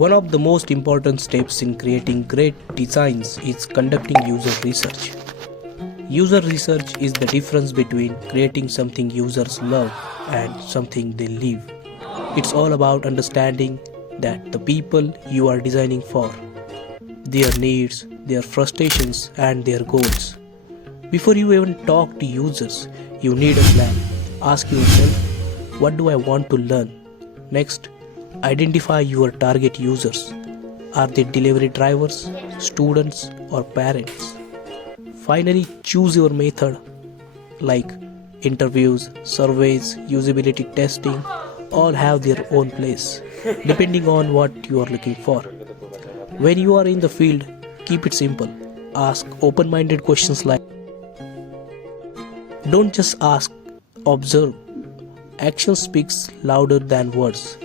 One of the most important steps in creating great designs is conducting user research. User research is the difference between creating something users love and something they live. It's all about understanding that the people you are designing for, their needs, their frustrations and their goals. Before you even talk to users, you need a plan. Ask yourself, what do I want to learn? Next, identify your target users. Are they delivery drivers, students or parents? Finally, choose your method like interviews, surveys, usability testing, all have their own place depending on what you are looking for. When you are in the field, keep it simple. Ask open-minded questions like, don't just ask, observe. Action speaks louder than words.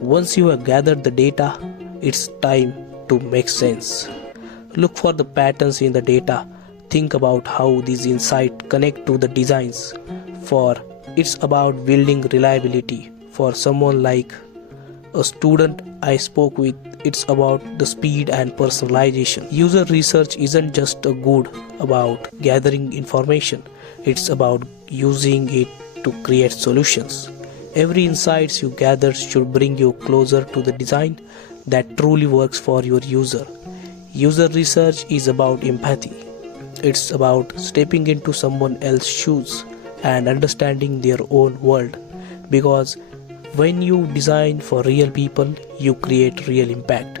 Once you have gathered the data, it's time to make sense. Look for the patterns in the data. Think about how these insights connect to the designs. For it's about building reliability. For someone like a student I spoke with, it's about the speed and personalization. User research isn't just about gathering information. It's about using it to create solutions. Every insights you gather should bring you closer to the design that truly works for your user. User research is about empathy. It's about stepping into someone else's shoes and understanding their own world. Because when you design for real people, you create real impact.